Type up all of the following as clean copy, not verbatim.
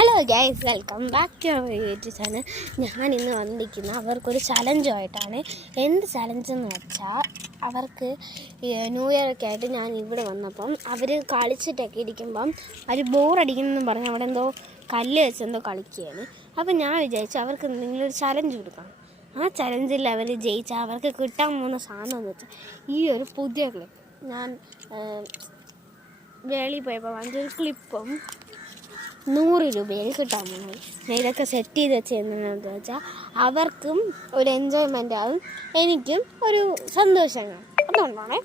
Hello guys, welcome back to our YouTube channel. ഞാൻ ഇന്ന് വന്നിരിക്കുന്നത് അവർക്കൊരു ചലഞ്ചുമായിട്ടാണ്. എന്ത് ചലഞ്ചെന്ന് വെച്ചാൽ, അവർക്ക് ന്യൂ ഇയർ ഒക്കെ ആയിട്ട് ഞാൻ ഇവിടെ വന്നപ്പം അവർ കളിച്ചിട്ടൊക്കെ ഇരിക്കുമ്പം അവർ ബോറടിക്കുന്നെന്ന് പറഞ്ഞ് അവിടെ എന്തോ കല്ല് വെച്ചെന്തോ കളിക്കുകയാണ്. അപ്പം ഞാൻ വിചാരിച്ചു അവർക്ക് എന്തെങ്കിലും ഒരു ചലഞ്ച് കൊടുക്കണം. ആ ചലഞ്ചിൽ അവർ ജയിച്ചാൽ അവർക്ക് കിട്ടാൻ പോകുന്ന സാധനം എന്ന് വെച്ചാൽ ഈ ഒരു പുതിയ ക്ലിപ്പ്. ഞാൻ വെളിയിൽ പോയപ്പോൾ വാങ്ങിച്ചൊരു ക്ലിപ്പും 100 രൂപയിൽ കിട്ടാൻ പോകുന്നത്. ഞാൻ ഇതൊക്കെ സെറ്റ് ചെയ്ത് വെച്ചതെന്ന് വെച്ചാൽ അവർക്കും ഒരു എൻജോയ്മെൻ്റ് ആവും, എനിക്കും ഒരു സന്തോഷം കാണും. അതുകൊണ്ടാണ്.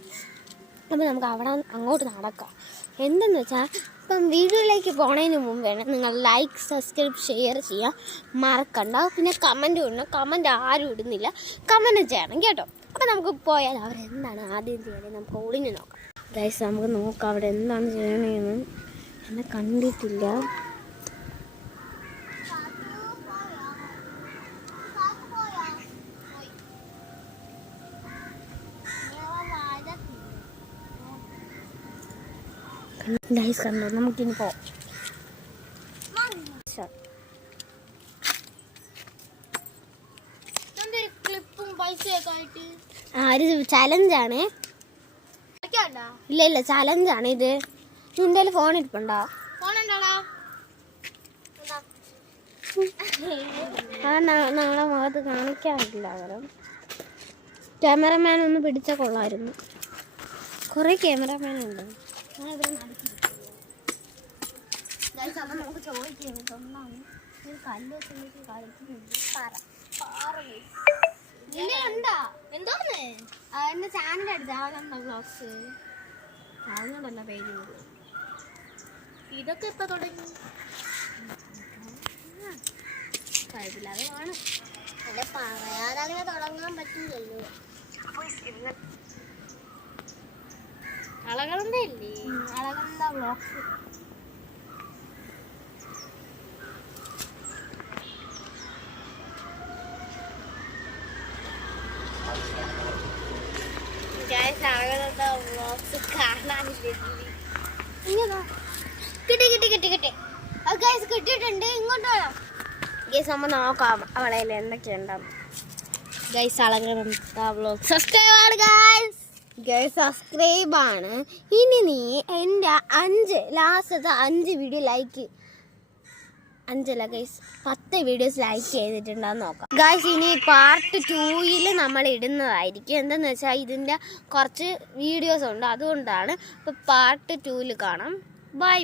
അപ്പോൾ നമുക്ക് അവിടെ അങ്ങോട്ട് നടക്കാം. എന്തെന്ന് വെച്ചാൽ, ഇപ്പം വീഡിയോയിലേക്ക് പോണതിന് മുമ്പ് വേണം നിങ്ങൾ ലൈക്ക്, സബ്സ്ക്രൈബ്, ഷെയർ ചെയ്യാൻ മറക്കണ്ട. പിന്നെ കമൻറ്റ് ഇടണം. കമൻറ്റ് ആരും ഇടുന്നില്ല, കമൻറ്റ് ചെയ്യണം കേട്ടോ. അപ്പോൾ നമുക്ക് പോയാൽ അവരെന്താണ് ആദ്യം ചെയ്യണത് നമുക്ക് ഒളിഞ്ഞ് നോക്കാം. ഗൈസ്, നമുക്ക് നോക്കാം അവിടെ എന്താണ് ചെയ്യണതെന്ന്. എന്നെ കണ്ടിട്ടില്ല. ഗൈസ് കണ്ടോ, നമുക്കിനി പോവാം. ഒരു ചലഞ്ചാണ്. ഇല്ല ചലഞ്ചാണ് ഇത്. നിന്റെ ഫോൺ ഇരിപ്പുണ്ടോ? ഞങ്ങളെ മുഖത്ത് കാണിക്കാറില്ല. അവരും ക്യാമറമാൻ ഒന്ന് പിടിച്ചാൽ കൊള്ളായിരുന്നു. കുറേ ക്യാമറമാൻ ഉണ്ട്. നമുക്ക് ചോദിക്കുന്നു കല്ല് എന്തോന്ന് എന്റെ ചാനൽ എടുത്താവുന്ന ബ്ലോഗ്സ് അതുകൊണ്ടല്ല പേര്. ഇതൊക്കെ ഇപ്പൊ തുടങ്ങി കുഴപ്പമില്ലാതെ വേണം. പറയാതെ തുടങ്ങാൻ പറ്റില്ലല്ലോ. അളകളന്താ ഇല്ലേ? അളകളന്താ ബ്ലോഗ്സ്. കിട്ടിയിട്ടുണ്ട്. ഇങ്ങോട്ട് വേണം ഗൈസ്. നമ്മൾ നോക്കാം അവളെ എന്തൊക്കെയുണ്ടാവും. ഗൈസ് സബ്സ്ക്രൈബാണ്. ഇനി നീ എൻ്റെ 5 video like 5 guys 10 videos like ചെയ്തിട്ടുണ്ടെന്ന് നോക്കാം ഗൈസ്. ഇനി പാർട്ട് 2 നമ്മൾ ഇടുന്നതായിരിക്കും. എന്താണെന്ന് വെച്ചാൽ ഇതിൻ്റെ കുറച്ച് വീഡിയോസ് ഉണ്ട്, അതുകൊണ്ടാണ്. ഇപ്പോൾ പാർട്ട് 2 കാണാം. ബൈ.